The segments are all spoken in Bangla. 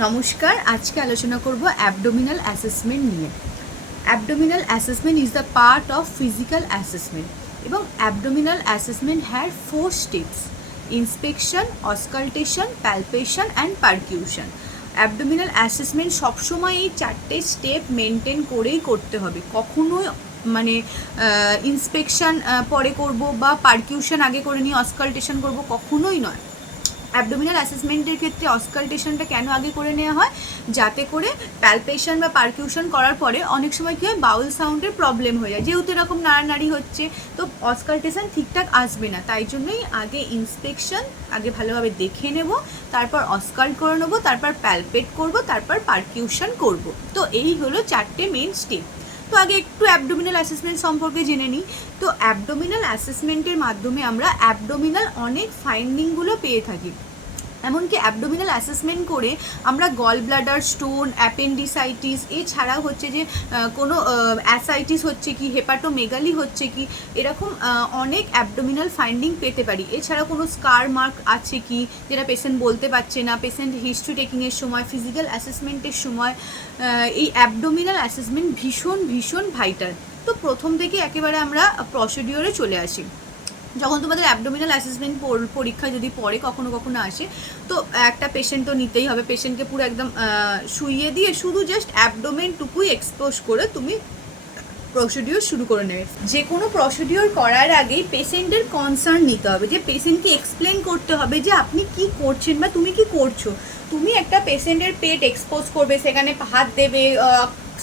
নমস্কার, আজকে আলোচনা করব অ্যাবডোমিনাল অ্যাসেসমেন্ট নিয়ে। Abdominal assessment is the part of physical assessment এবং abdominal assessment had 4 steps: inspection, auscultation, palpation and percussion. Abdominal assessment সবসময় এই 4টে স্টেপ মেনটেন করেই করতে হবে। কখনোই মানে ইন্সপেকশন পরে করব বা পারকিউশন আগে করে নিয়ে অসকাল্টেশন করব, কখনোই নয়। অ্যাবডোমিনাল অ্যাসেসমেন্টের ক্ষেত্রে অসকাল্টেশনটা কেন আগে করে নেওয়া হয়? যাতে করে প্যালপেশন বা পারকিউশন করার পরে অনেক সময় কী হয়, বাউল সাউন্ডের প্রবলেম হয়ে যায়, যেহেতু এরকম নাড়ানাড়ি হচ্ছে, তো অসকাল্টেশন ঠিকঠাক আসবে না। তাই জন্যই আগে ইন্সপেকশন আগে ভালোভাবে দেখে নেব, তারপর অসকাল্ট করে নেবো, তারপর প্যালপেট করব, তারপর পারকিউশন করব। তো এই হলো 4টে মেন স্টেপ। তো আগে একটু অ্যাবডোমিনাল অ্যাসেসমেন্ট সম্পর্কে জেনে নিই। তো অ্যাবডোমিনাল অ্যাসেসমেন্টের মাধ্যমে আমরা অ্যাবডোমিনাল অনেক ফাইন্ডিংগুলো পেয়ে থাকি। এমনকি অ্যাবডোমিনাল অ্যাসেসমেন্ট করে আমরা গল ব্লাডার স্টোন, অ্যাপেন্ডিসাইটিস, এছাড়াও হচ্ছে যে কোনো অ্যাসাইটিস হচ্ছে কি, হেপাটোমেগালি হচ্ছে কি, এরকম অনেক অ্যাবডোমিনাল ফাইন্ডিং পেতে পারি। এছাড়া কোনো স্কার মার্ক আছে কি, যেটা পেশেন্ট বলতে পারছে না, পেশেন্ট হিস্ট্রি টেকিংয়ের সময়, ফিজিক্যাল অ্যাসেসমেন্টের সময় এই অ্যাবডোমিনাল অ্যাসেসমেন্ট ভীষণ ভীষণ ভাইটাল। তো প্রথম থেকে একেবারে আমরা প্রসিডিওরে চলে আসি। যখন তোমাদের অ্যাবডোমিনাল অ্যাসেসমেন্ট পরীক্ষা যদি পরে কখনো কখনো আসে, তো একটা পেশেন্ট তো নিতেই হবে। পেশেন্টকে পুরো একদম শুইয়ে দিয়ে শুধু জাস্ট অ্যাবডোমেনটুকুই এক্সপোজ করে তুমি প্রসিডিওর শুরু করে নেবে। যে কোনো প্রসিডিওর করার আগেই পেশেন্টের কনসার্ন নিতে হবে, যে পেশেন্টকে এক্সপ্লেন করতে হবে যে আপনি কি করছেন বা তুমি কি করছো। তুমি একটা পেশেন্টের পেট এক্সপোজ করবে, সেখানে হাত দেবে,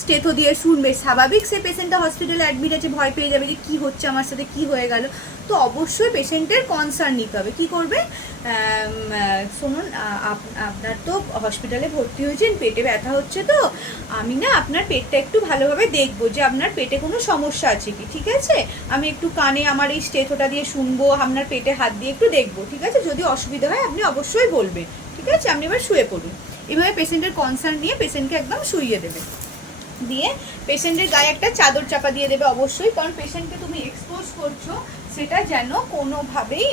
স্টেথো দিয়ে শুনবে, স্বাভাবিক সে পেশেন্টটা হসপিটালে অ্যাডমিট আছে, ভয় পেয়ে যাবে যে কী হচ্ছে আমার সাথে, কী হয়ে গেল। তো অবশ্যই পেশেন্টের কনসার্ন নিতে হবে। কী করবে? শুনুন, আপনার তো হসপিটালে ভর্তি হয়েছেন, পেটে ব্যথা হচ্ছে, তো আমি না আপনার পেটটা একটু ভালোভাবে দেখবো যে আপনার পেটে কোনো সমস্যা আছে কি, ঠিক আছে? আমি একটু কানে আমার এই স্টেথোটা দিয়ে শুনবো, আপনার পেটে হাত দিয়ে একটু দেখবো, ঠিক আছে? যদি অসুবিধা হয় আপনি অবশ্যই বলবেন, ঠিক আছে? আপনি এবার শুয়ে পড়ুন। এভাবে পেশেন্টের কনসার্ন নিয়ে পেশেন্টকে একদম শুইয়ে দেবে, দিয়ে পেশেন্টের গায়ে একটা চাদর চাপা দিয়ে দেবে অবশ্যই, কারণ পেশেন্টকে তুমি এক্সপোজ করছো, সেটা যেন কোনোভাবেই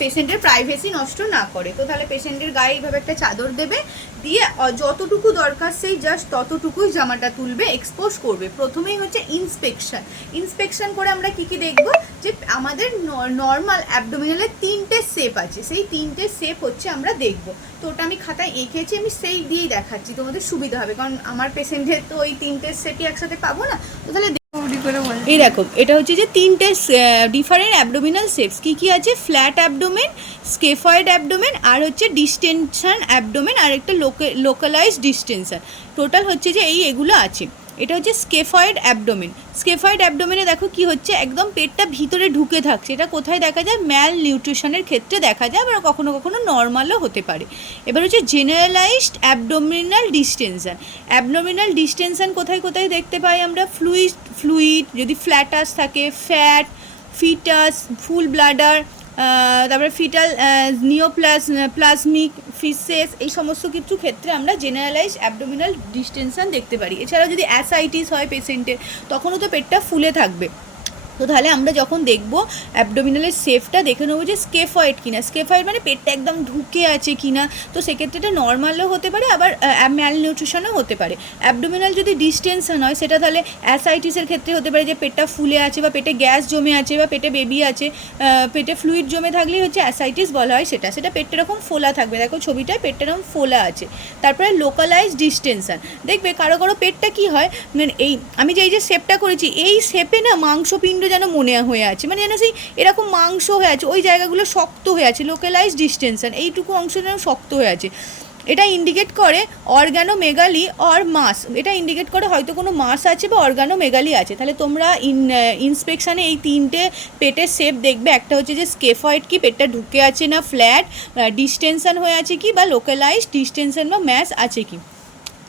পেশেন্টের প্রাইভেসি নষ্ট না করে। তো তাহলে পেশেন্টের গায়ে এইভাবে একটা চাদর দেবে, দিয়ে যতটুকু দরকার সেই জাস্ট ততটুকুই জামাটা তুলবে, এক্সপোজ করবে। প্রথমেই হচ্ছে ইন্সপেকশন। ইন্সপেকশন করে আমরা কি কি দেখব? যে আমাদের নর্মাল অ্যাবডোমিনালের 3টে শেপ আছে, সেই 3টে শেপ হচ্ছে আমরা দেখব। তো ওটা আমি খাতায় এঁকেছি, আমি সেই দিয়েই দেখাচ্ছি, তোমাদের সুবিধা হবে, কারণ আমার পেশেন্টের তো ওই 3টে সেটই একসাথে পাবো না। তো তাহলে এই দেখো, এটা হচ্ছে যে 3টে ডিফারেন্ট অ্যাবডোমিনাল শেপস কী কী আছে: ফ্ল্যাট অ্যাবডোমেন, স্কেফয়েড অ্যাবডোমেন, আর হচ্ছে ডিস্টেনশন অ্যাবডোমেন, আর একটা লোকালাইজড ডিস্টেনশন। টোটাল হচ্ছে যে এগুলো আছে। এটা হচ্ছে স্কেফয়েড অ্যাবডোমেন। স্কেফয়েড অ্যাবডোমেনে দেখো কি হচ্ছে, একদম পেটটা ভিতরে ঢুকে থাকছে। এটা কোথায় দেখা যায়? ম্যাল নিউট্রিশনের ক্ষেত্রে দেখা যায়, আবার কখনো কখনো নর্মালও হতে পারে। এবার হচ্ছে generalised abdominal distension. Abdominal distension কোথায় কোথায় দেখতে পাই আমরা? ফ্লুইড যদি ফ্ল্যাটাস থাকে, ফ্যাট, ফিটাস, ফুল ব্লাডার, তারপরে ফিটাল প্লাজমিক ফিসেস, এই সমস্ত কিছু ক্ষেত্রে আমরা জেনারেলাইজড অ্যাবডোমিনাল ডিস্টেনশন দেখতে পারি। এছাড়াও যদি অ্যাসাইটিস হয় পেশেন্টের, তখনও তো পেটটা ফুলে থাকবে। তো তাহলে আমরা যখন দেখব অ্যাবডোমিনালের শেপটা দেখে নেবো যে স্কেফয়েড কিনা। স্কেফয়েড মানে পেটটা একদম ঢুকে আছে কিনা। তো সেক্ষেত্রে এটা নর্মালও হতে পারে, আবার ম্যাল নিউট্রিশনও হতে পারে। অ্যাবডোমিনাল যদি ডিস্টেনশন হয়, সেটা তাহলে অ্যাসাইটিসের ক্ষেত্রে হতে পারে, যে পেটটা ফুলে আছে বা পেটে গ্যাস জমে আছে বা পেটে বেবি আছে, পেটে ফ্লুইড জমে থাকলেই হচ্ছে অ্যাসাইটিস বলা হয়। সেটা পেটটা এরকম ফোলা থাকবে, দেখো ছবিটায় পেটটা এরকম ফোলা আছে। তারপরে লোকালাইজ ডিস্টেনশন, দেখবে কারো কারো পেটটা কি হয়, মানে এই আমি যে শেপটা করেছি, এই শেপে না মাংসপিণ্ড যেন মনে হয়ে আছে, মানে যেন সেই এরকম মাংস হয়ে আছে, ওই জায়গাগুলো শক্ত হয়ে আছে। লোকালাইজ ডিস্টেনশন, এইটুকু অংশ যেন শক্ত হয়ে আছে। এটা ইন্ডিকেট করে অর্গানোমেগালি অর মাস। এটা ইন্ডিকেট করে হয়তো কোনো মাস আছে বা অর্গানোমেগালি আছে। তাহলে তোমরা ইন্সপেকশানে এই 3টে পেটের শেপ দেখবে। একটা হচ্ছে যে স্কেফয়েড কি, পেটটা ঢুকে আছে না, ফ্ল্যাট ডিস্টেনশন হয়ে আছে কি, বা লোকালাইজ ডিস্টেনশন বা ম্যাস আছে কি।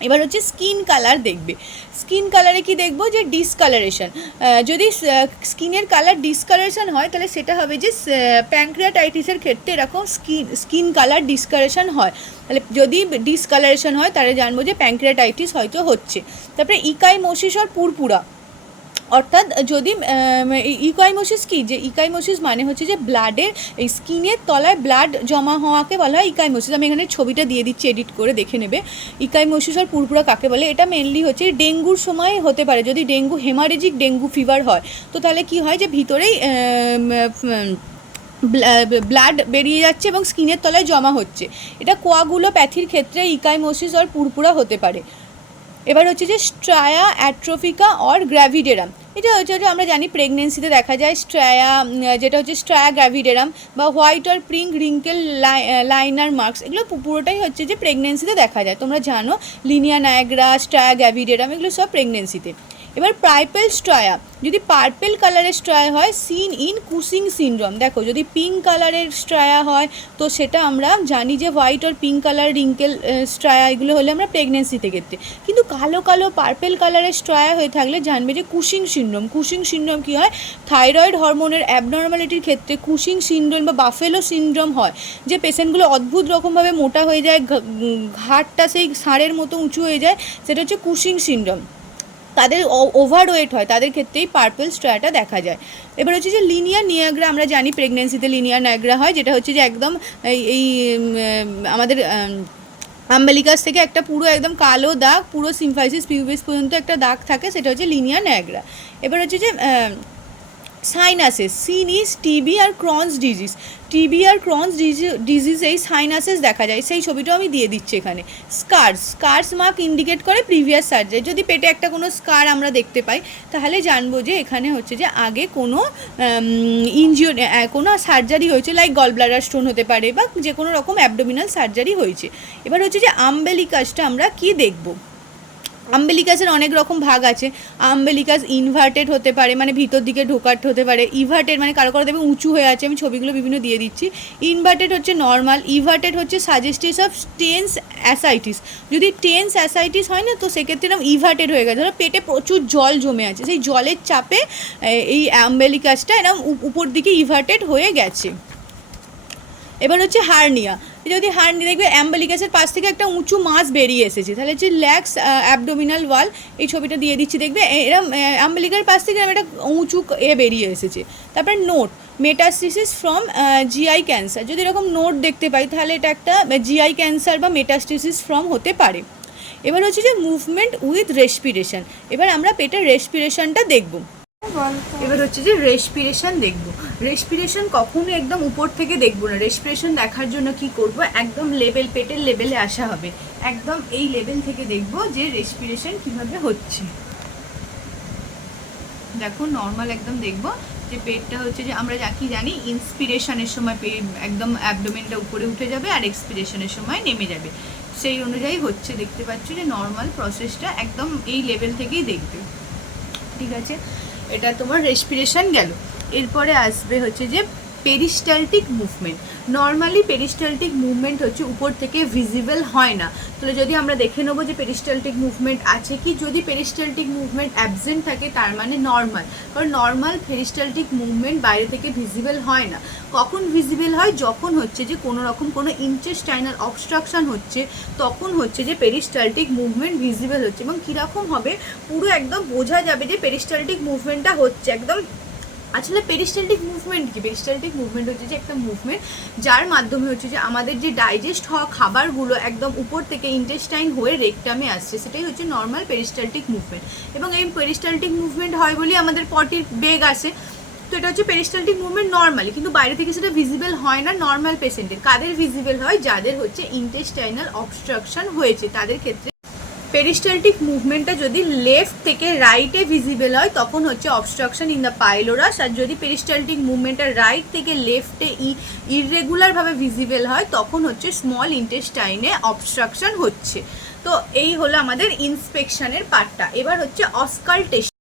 এবার হচ্ছে স্কিন কালার দেখবে। স্কিন কালারে কি দেখবো? যে ডিসকালারেশন। যদি স্কিনের কালার ডিসকালারেশন হয়, তাহলে সেটা হবে যে প্যানক্রিয়াটাইটিসের ক্ষেত্রে এরকম স্কিন কালার ডিসকালারেশন হয়। তাহলে যদি ডিসকালারেশন হয়, তাহলে জানবো যে প্যানক্রিয়াটাইটিস হয়তো হচ্ছে। তারপরে ইকাইমোসিস আর পুরপুরা, অর্থাৎ যদি ইকাইমোসিস কি, যে ইকাইমোসিস মানে হচ্ছে যে ব্লাডের এই স্কিনের তলায় ব্লাড জমা হওয়াকে বলা হয় ইকাইমোসিস। আমি এখানে ছবিটা দিয়ে দিচ্ছি, এডিট করে দেখে নেবে। ইকাইমোসিস আর পুরপুরা কাকে বলে? এটা মেনলি হচ্ছে ডেঙ্গুর সময় হতে পারে। যদি ডেঙ্গু হেমারেজিক ডেঙ্গু ফিভার হয় তো তাহলে কি হয় যে ভিতরেই ব্লাড বেরিয়ে যাচ্ছে এবং স্কিনের তলায় জমা হচ্ছে। এটা কোয়াগুলোপ্যাথির ক্ষেত্রে ইকাইমোসিস আর পুরপুরা হতে পারে। এবার হচ্ছে যে স্ট্রায়া অ্যাট্রোফিকা অর গ্র্যাভিডেরাম। এটা হচ্ছে যে আমরা জানি প্রেগনেন্সিতে দেখা যায় স্ট্রায়া, যেটা হচ্ছে স্ট্রায়া গ্র্যাভিডেরাম বা white or pink wrinkle liner marks, এগুলো পুরোটাই হচ্ছে যে প্রেগনেন্সিতে দেখা যায়। তোমরা জানো লিনিয়া নায়াগ্রা, স্ট্রায়া গ্র্যাভিডেরাম এগুলো সব প্রেগনেন্সিতে। এবার পার্পেল স্ট্রায়া, যদি পার্পেল কালারের স্ট্রায়া হয় সিন ইন কুসিং সিনড্রোম। দেখো যদি পিঙ্ক কালারের স্ট্রায়া হয় তো সেটা আমরা জানি যে হোয়াইট আর পিঙ্ক কালার রিঙ্কেল স্ট্রায়া, এগুলো হলে আমরা প্রেগনেন্সিতে ক্ষেত্রে। কিন্তু কালো কালো পার্পেল কালারের স্ট্রায়া হয়ে থাকলে জানবে যে কুসিং সিনড্রোম। কুসিং সিনড্রোম কী হয়? থাইরয়েড হরমোনের অ্যাবনর্মালিটির ক্ষেত্রে কুসিং সিনড্রোম বা বাফেলো সিনড্রোম হয়, যে পেশেন্টগুলো অদ্ভুত রকমভাবে মোটা হয়ে যায়, ঘাটটা সেই ষাঁড়ের মতো উঁচু হয়ে যায়, সেটা হচ্ছে কুসিং সিনড্রোম। তাদের ওভারওয়েট হয়, তাদের ক্ষেত্রেই পার্পল স্ট্রায়াটা দেখা যায়। এবার হচ্ছে যে লিনিয়ার নিয়াগ্রা, আমরা জানি প্রেগনেন্সিতে লিনিয়ার নায়াগ্রা হয়, যেটা হচ্ছে যে একদম এই আমাদের আম্বেলিকাস থেকে একটা পুরো একদম কালো দাগ, পুরো সিম্ফাইসিস পিউবিস পর্যন্ত একটা দাগ থাকে, সেটা হচ্ছে লিনিয়ার নায়াগ্রা। এবার হচ্ছে যে সাইনাসেস, সিন ইজ টিবি আর ক্রনস ডিজিজ। টিবি আর ক্রনস ডিজিজ এই সাইনাসেস দেখা যায়, সেই ছবিটাও আমি দিয়ে দিচ্ছি এখানে। স্কার্স মার্ক ইন্ডিকেট করে প্রিভিয়াস সার্জারি। যদি পেটে একটা কোনো স্কার আমরা দেখতে পাই তাহলে জানবো যে এখানে হচ্ছে যে আগে কোনো কোনো সার্জারি হয়েছে, লাইক গল ব্লাডার স্টোন হতে পারে বা যে কোনো রকম অ্যাবডোমিনাল সার্জারি হয়েছে। এবার হচ্ছে যে আম্বেলিকাসটা আমরা কি দেখব? আম্বেলিকাসের অনেক রকম ভাগ আছে। আম্বেলিকাস ইনভার্টেড হতে পারে, মানে ভিতর দিকে ঢোকাট হতে পারে। ইভার্টেড মানে কারো কারো দেখবে উঁচু হয়ে আছে, আমি ছবিগুলো বিভিন্ন দিয়ে দিচ্ছি। ইনভার্টেড হচ্ছে নর্মাল। ইভার্টেড হচ্ছে সাজেস্টিভ অফ টেন্স অ্যাসাইটিস। যদি টেন্স অ্যাসাইটিস হয় না তো সেক্ষেত্রে এরকম ইভার্টেড হয়ে গেছে, ধরো পেটে প্রচুর জল জমে আছে, সেই জলের চাপে এই আম্বেলিকাসটা এরকম উপর দিকে ইভার্টেড হয়ে গেছে। এবার হচ্ছে হার্নিয়া। যদি হার্নিয়া দেখবে অ্যাম্বেলিকাসের পাশ থেকে একটা উঁচু মাস বেরিয়ে এসেছে, তাহলে হচ্ছে ল্যাক্স অ্যাবডোমিনাল ওয়াল। এই ছবিটা দিয়ে দিচ্ছি, দেখবে এরম অ্যাম্বেলিকার পাশ থেকে একটা উঁচু বেরিয়ে এসেছে। তারপর নোট, মেটাস্টিসিস ফ্রম জিআই ক্যান্সার। যদি এরকম নোট দেখতে পাই তাহলে এটা একটা জিআই ক্যান্সার বা মেটাস্টিসিস ফ্রম হতে পারে। এবার হচ্ছে যে মুভমেন্ট উইথ রেসপিরেশন। এবার আমরা পেটের রেসপিরেশনটা দেখব। এবার হচ্ছে যে রেসপিরেশন দেখব। রেসপিরেশন কখনো একদম উপর থেকে দেখবো না। রেসপিরেশন দেখার জন্য কি করব, একদম লেভেল, পেটের লেভেলে আসা হবে, একদম এই লেভেল থেকে দেখব যে রেসপিরেশন কিভাবে হচ্ছে। দেখো নর্মাল একদম দেখব যে পেটটা হচ্ছে যে আমরা কি জানি ইন্সপিরেশনের সময় একদম অ্যাবডোমেনটা উপরে উঠে যাবে আর এক্সপিরেশনের সময় নেমে যাবে, সেই অনুযায়ী হচ্ছে। দেখতে পাচ্ছ যে নর্মাল প্রসেসটা একদম এই লেভেল থেকেই দেখবে, ঠিক আছে? এটা তোমার রেসপিরেশন গেল। এরপরে আসবে হচ্ছে যে peristaltic movement. Normally peristaltic movement হচ্ছে উপর থেকে ভিজিবল হয় না। তাহলে যদি আমরা দেখে নেবো যে পেরিস্টালটিক মুভমেন্ট আছে কি, যদি পেরিস্টালটিক মুভমেন্ট অ্যাবসেন্ট থাকে তার মানে নর্মাল। কারণ নর্মাল পেরিস্টালটিক মুভমেন্ট বাইরে থেকে ভিজিবল হয় না। কখন ভিজিবল হয়? যখন হচ্ছে যে কোনো রকম কোনো ইন্টেস্টাইনাল অবস্ট্রাকশন হচ্ছে, তখন হচ্ছে যে পেরিস্টালটিক মুভমেন্ট ভিজিবল হচ্ছে। এবং কীরকম হবে, পুরো একদম বোঝা যাবে যে পেরিস্টালটিক মুভমেন্টটা হচ্ছে একদম। আসলে পেরিস্টালটিক মুভমেন্ট কি? পেরিস্টালটিক মুভমেন্ট হচ্ছে যে একটা মুভমেন্ট যার মাধ্যমে হচ্ছে যে আমাদের যে ডাইজেস্ট হওয়া খাবারগুলো একদম উপর থেকে ইন্টেস্টাইন হয়ে রেকটামে আসছে, সেটাই হচ্ছে নর্মাল পেরিস্টালটিক মুভমেন্ট। এবং এই পেরিস্টালটিক মুভমেন্ট হয় বলেই আমাদের পটির বেগ আসে। তো এটা হচ্ছে পেরিস্টালটিক মুভমেন্ট নর্মালি, কিন্তু বাইরে থেকে সেটা ভিজিবল হয় না নর্মাল পেশেন্টের। কাদের ভিজিবল হয়? যাদের হচ্ছে ইন্টেস্টাইনাল অবস্ট্রাকশন হয়েছে তাদের ক্ষেত্রে। পেরিস্টালটিক মুভমেন্টটা যদি লেফট থেকে রাইটে ভিজিবল হয় তখন হচ্ছে অবস্ট্রাকশন ইন দ্য পাইলোরাস। আর যদি পেরিস্টালটিক মুভমেন্টটা রাইট থেকে লেফটে ইররেগুলারভাবে ভিজিবল হয় তখন হচ্ছে স্মল ইন্টেস্টাইনে অবস্ট্রাকশন হচ্ছে। তো এই হলো আমাদের ইন্সপেকশনের পার্টটা। এবার হচ্ছে অস্কাল্টেশন।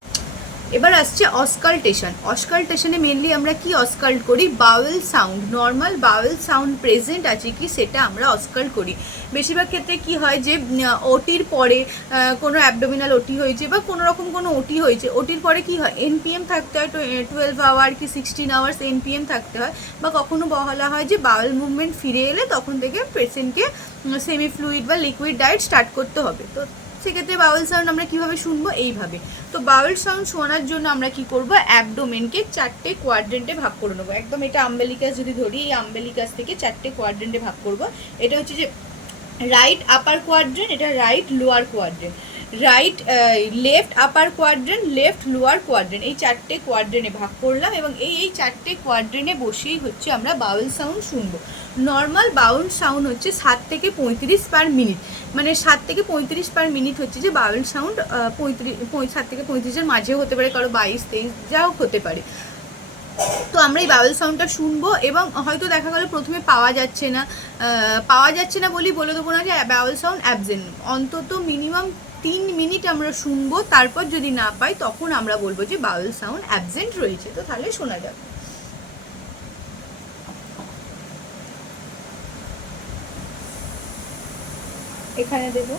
এবার আসছে অস্কাল্টেশন। অস্কাল্টেশনে মেনলি আমরা কি অস্কাল্ট করি? বাউল সাউন্ড। নর্মাল বাউল সাউন্ড প্রেজেন্ট আছে কি সেটা আমরা অস্কাল্ট করি। বেশিরভাগ ক্ষেত্রে কি হয় যে ওটির পরে কোনো অ্যাবডোমিনাল ওটি হয়েছে বা কোনো রকম কোনো ওটি হয়েছে, ওটির পরে কি হয় এনপিএম থাকতে হয়, 12 আওয়ার কি 16 আওয়ার্স এনপিএম থাকতে হয়। বা কখনো বলা হয় যে বাউল মুভমেন্ট ফিরে এলে তখন থেকে পেশেন্টকে সেমি ফ্লুইড বা লিকুইড ডায়েট স্টার্ট করতে হবে। তো সেক্ষেত্রে বাউল সাউন্ড আমরা কীভাবে শুনবো, এইভাবে। তো বাউল সাউন্ড শোনার জন্য আমরা কি করব, অ্যাবডোমেনকে 4টে কোয়াড্রেন্টে ভাগ করে নেবো। একদম এটা আম্বেলিকাস যদি ধরি, এই আম্বেলিকাস থেকে 4টে কোয়াড্রেন্টে ভাগ করব। এটা হচ্ছে যে রাইট আপার কোয়াড্রেন্ট, এটা right lower quadrant, right left upper quadrant, left lower quadrant, এই 4টে কোয়াড্রেন্টে ভাগ করলাম এবং এই 4টে কোয়াড্রেন্টে বসেই হচ্ছে আমরা বাউল সাউন্ড শুনবো। নর্মাল বাউল সাউন্ড হচ্ছে 7 থেকে 35 পার মিনিট, মানে 7 থেকে 35 পার মিনিট হচ্ছে যে বাউল সাউন্ড। 7 থেকে 35-এর মাঝেও হতে পারে, কারো 22-23 যাও হতে পারে। তো আমরা এই বাউল সাউন্ডটা শুনবো এবং হয়তো দেখা গেল প্রথমে পাওয়া যাচ্ছে না বলে দেবো না যে বাউল সাউন্ড অ্যাবসেন্ট। অন্তত মিনিমাম 3 মিনিট আমরা শুনবো, তারপর যদি না পাই তখন আমরা বলবো যে বাউল সাউন্ড অ্যাবসেন্ট রয়েছে। তো তাহলে শোনা যাবে। এখানে দেবো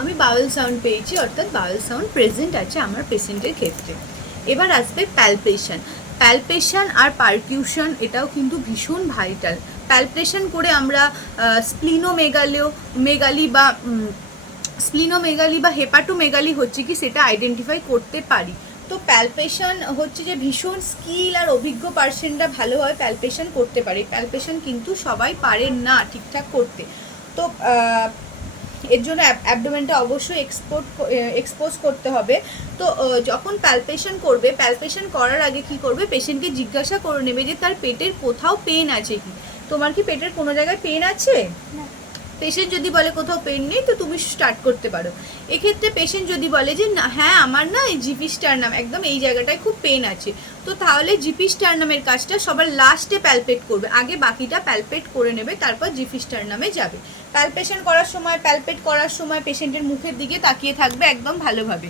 আমি বাউল সাউন্ড পেয়েছি, অর্থাৎ বাউল সাউন্ড প্রেজেন্ট আছে আমার পেশেন্টের ক্ষেত্রে। এবার আসবে প্যালপেশন আর পারকিউশন, এটাও কিন্তু ভীষণ ভাইটাল। প্যালপেশন করে আমরা স্প্লিনোমেগালি বা হেপাটোমেগালি হচ্ছে কি সেটা আইডেন্টিফাই করতে পারি। তো প্যালপেশন হচ্ছে যে ভীষণ স্কিল আর অভিজ্ঞ পার্সনরা ভালোভাবে প্যালপেশন করতে পারে। প্যালপেশন কিন্তু সবাই পারে না ঠিকঠাক করতে। তো এর জন্য অ্যাবডোমেনটা অবশ্যই এক্সপোজ করতে হবে। তো যখন প্যালপেশন করার আগে কি করবে, পেশেন্টকে জিজ্ঞাসা করে নেবে যে তার পেটের কোথাও পেন আছে কি। তোমার কি পেটের কোনো জায়গায় পেন আছে? পেশেন্ট যদি বলে কোথাও পেন নেই, তো তুমি স্টার্ট করতে পারো। এক্ষেত্রে পেশেন্ট যদি বলে যে না, হ্যাঁ আমার না এই জিপি স্টারনাম একদম এই জায়গাটায় খুব পেন আছে, তো তাহলে জিপি স্টারনামের কাজটা সবার লাস্টে প্যালপেট করবে, আগে বাকিটা প্যালপেট করে নেবে, তারপর জিপি স্টারনামে যাবে। প্যালপেট করার সময় পেশেন্টের মুখের দিকে তাকিয়ে থাকবে একদম ভালোভাবে।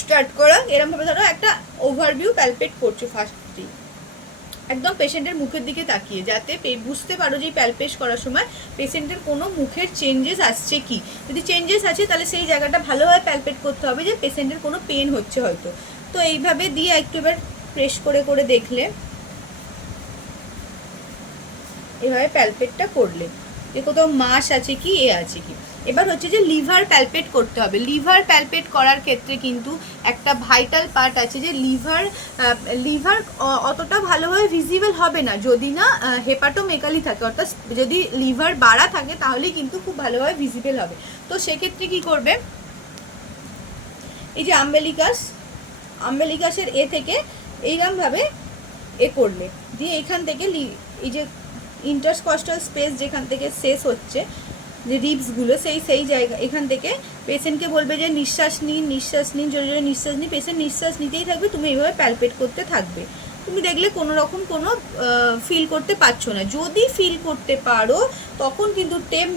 স্টার্ট করা এরকমভাবে, ধরো একটা ওভারভিউ প্যালপেট করছো ফার্স্টলি, একদম পেশেন্টের মুখের দিকে তাকিয়ে, যাতে বুঝতে পারো যে প্যালপেট করার সময় পেশেন্টের কোনো মুখের চেঞ্জেস আসছে কি। যদি চেঞ্জেস আছে তাহলে সেই জায়গাটা ভালোভাবে প্যালপেট করতে হবে যে পেশেন্টের কোনো পেন হচ্ছে হয়তো। তো এইভাবে দিয়ে একটু এবার প্রেস করে দেখলে, এভাবে প্যালপেটটা করলে যে কোথাও মাস আছে কি, আছে কি। এবার হচ্ছে যে লিভার প্যালপেট করতে হবে। লিভার প্যালপেট করার ক্ষেত্রে কিন্তু একটা ভাইটাল পার্ট আছে যে লিভার অতটা ভালোভাবে ভিজিবল হবে না যদি না হেপাটোমেগালি থাকে, অর্থাৎ যদি লিভার বাড়া থাকে তাহলেই কিন্তু খুব ভালোভাবে ভিজিবল হবে। তো সেক্ষেত্রে কি করবে, এই যে আম্বেলিকাসের থেকে এইরকমভাবে করলে, দিয়ে এখান থেকে এই যে ইন্টারস্কস্টাল স্পেস যেখান থেকে শেষ হচ্ছে যে রিবসগুলো, সেই জায়গা, এখান থেকে পেশেন্টকে বলবে যে নিঃশ্বাস নিন, জোরে জোরে নিঃশ্বাস নিন। পেশেন্ট নিঃশ্বাস নিতেই থাকবে, তুমি এইভাবে প্যালপেট করতে থাকবে। তুমি দেখলে কোনো রকম কোনো ফিল করতে পারছো না। যদি ফিল করতে পারো তখন কিন্তু টেপ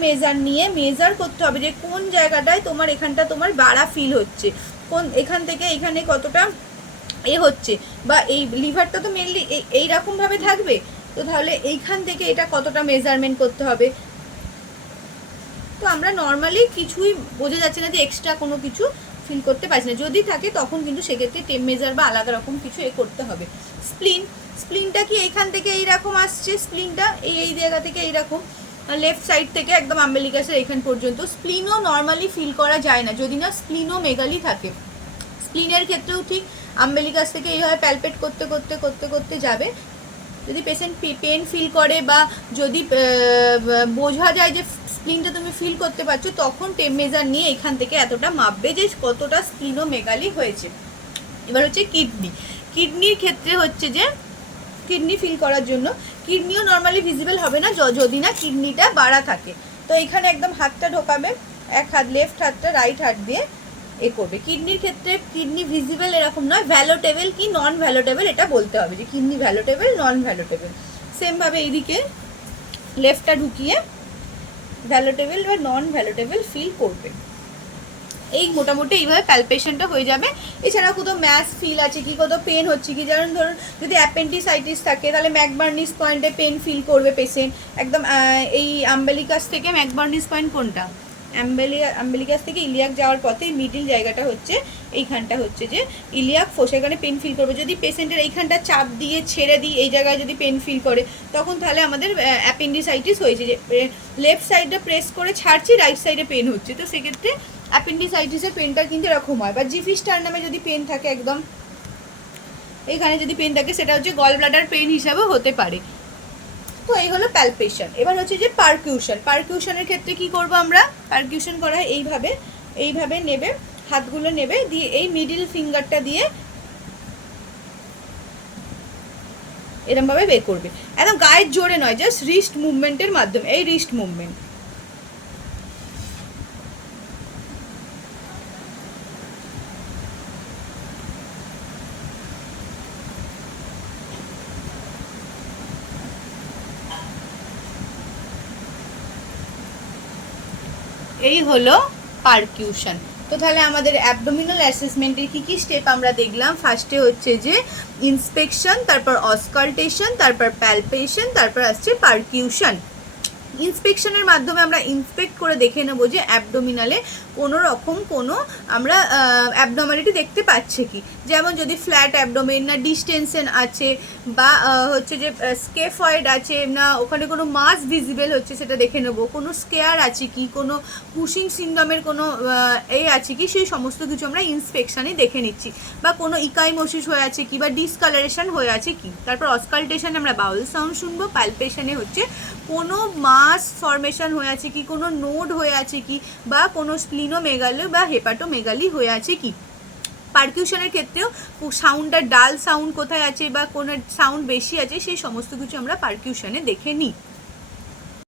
মেজার করতে হবে যে কোন জায়গাটায় তোমার এখানটা তোমার বাড়া ফিল হচ্ছে, কোন এখান থেকে এখানে কতটা হচ্ছে, বা এই লিভারটা তো মেনলি এইরকমভাবে থাকবে, তো তাহলে এইখান থেকে এটা কতটা মেজারমেন্ট করতে হবে। তো আমরা নর্মালি কিছুই বোঝা যাচ্ছে না যে এক্সট্রা কোনো কিছু ফিল করতে পারছি না, যদি থাকে তখন কিন্তু সেক্ষেত্রে টেপ মেজার বা আলাদা রকম কিছু করতে হবে। স্প্লিনটা কি এইখান থেকে এইরকম আসছে, স্প্লিনটা এই জায়গা থেকে এইরকম লেফট সাইড থেকে একদম আম্বেলিকাসের এখান পর্যন্ত। স্প্লিনও নর্মালি ফিল করা যায় না যদি না স্প্লিনোমেগালি থাকে। স্প্লিনের ক্ষেত্রেও ঠিক আম্বেলিকাস থেকে এইভাবে প্যালপেট করতে যাবে। যদি পেশেন্ট পেন ফিল করে বা যদি বোঝা যায় যে স্প্লিনটা তুমি ফিল করতে পারছো, তখন টেপ মেজার নিয়ে এখান থেকে এতটা মাপবে যে কতটা স্প্লিনোমেগালি হয়েছে। এবার হচ্ছে কিডনির ক্ষেত্রে হচ্ছে যে কিডনি ফিল করার জন্য, কিডনিও নর্মালি ভিজিবল হবে না যদি না কিডনিটা বাড়া থাকে। তো এখানে একদম হাতটা ঢোকাবে, এক হাত লেফট হাতটা রাইট হাত দিয়ে করবে। কিডনির ক্ষেত্রে কিডনি ভিজিবল এরকম নয়, ভ্যালোটেবল কি নন ভ্যালোটেবল এটা বলতে হবে যে কিডনি ভ্যালোটেবল নন ভ্যালোটেবল। সেমভাবে এইদিকে লেফটটা ঢুকিয়ে ভ্যালোটেবল বা নন ভ্যালোটেবল ফিল করবে। এই মোটামুটি এইভাবে প্যালপেশনটা হয়ে যাবে। এছাড়াও কোথাও ম্যাস ফিল আছে কি, কোথাও পেন হচ্ছে কি, যেমন ধরুন যদি অ্যাপেন্ডিসাইটিস থাকে তাহলে ম্যাকবার্নিস পয়েন্টে পেন ফিল করবে পেশেন্ট একদম। এই আম্বেলিকাস থেকে ম্যাকবার্নিস পয়েন্ট কোনটা, আম্বেলিকাস থেকে ইলিয়াক যাওয়ার পথে মিডিল জায়গাটা হচ্ছে এইখানটা হচ্ছে যে ইলিয়াক ফোসা, এখানে পেন ফিল করবে। যদি পেশেন্টের এইখানটা চাপ দিয়ে ছেড়ে দিই এই জায়গায় যদি পেন ফিল করে তখন তাহলে আমাদের অ্যাপেন্ডিসাইটিস হয়েছে, যে লেফট সাইডে প্রেস করে ছাড়ছি রাইট সাইডে পেন হচ্ছে, তো সেক্ষেত্রে অ্যাপেন্ডিসাইটিসের পেনটা কিন্তু এরকম হয়। বা জিফি স্টারনামে যদি পেন থাকে একদম এখানে যদি পেন থাকে সেটা হচ্ছে গল ব্লাডার পেন হিসাবেও হতে পারে। তো এই হলো প্যালপেশন। এবার হচ্ছে যে পারকিউশন। পারকিউশনের ক্ষেত্রে কি করব আমরা, পারকিউশন করা হয় এইভাবে নেবে, হাতগুলো নেবে, দিয়ে এই মিডিল ফিঙ্গারটা দিয়ে এরমভাবে বের করবে, একদম গায়ের জোরে নয়, জাস্ট রিস্ট মুভমেন্টের মাধ্যমে, এই রিস্ট মুভমেন্ট। এই হলো পারকিউশন। তো তাহলে আমাদের অ্যাবডোমিনাল অ্যাসেসমেন্টের কী স্টেপ আমরা দেখলাম। ফার্স্টে হচ্ছে যে ইন্সপেকশন, তারপর অসকাল্টেশন, তারপর প্যালপেশন, তারপর আসছে পারকিউশন। ইন্সপেকশনের মাধ্যমে আমরা ইন্সপেক্ট করে দেখে নেবো যে অ্যাবডোমিনালে কোনো রকম কোনো আমরা অ্যাবনর্মালিটি দেখতে পাচ্ছি কি, যেমন যদি ফ্ল্যাট অ্যাবডোমেন না ডিস্টেনশন আছে, বা হচ্ছে যে স্কেফয়েড আছে না, ওখানে কোনো মাস ভিজিবল হচ্ছে সেটা দেখে নেবো, কোনো স্কেয়ার আছে কি, কোনো কুশিং সিনড্রোমের কোনো এই আছে কি, সেই সমস্ত কিছু আমরা ইন্সপেকশানে দেখে নিচ্ছি। বা কোনো ইকাইমোসিস হয়ে আছে কি, বা ডিসকালারেশন হয়ে আছে কি। তারপর অসকাল্টেশনে আমরা বাউল সাউন্ড শুনবো। প্যালপেশনে হচ্ছে কোনো মাস ফরমেশন হয়ে আছে কি, কোনো নোড হয়ে আছে কি, বা কোনো স্প্লিনোমেগালি বা হেপাটোমেগালি হয়ে আছে কি। পারকিউশনের ক্ষেত্রেও সাউন্ডটা ডাল সাউন্ড কোথায় আছে বা কোনো সাউন্ড বেশি আছে, সেই সমস্ত কিছু আমরা পারকিউশনে দেখে নিই।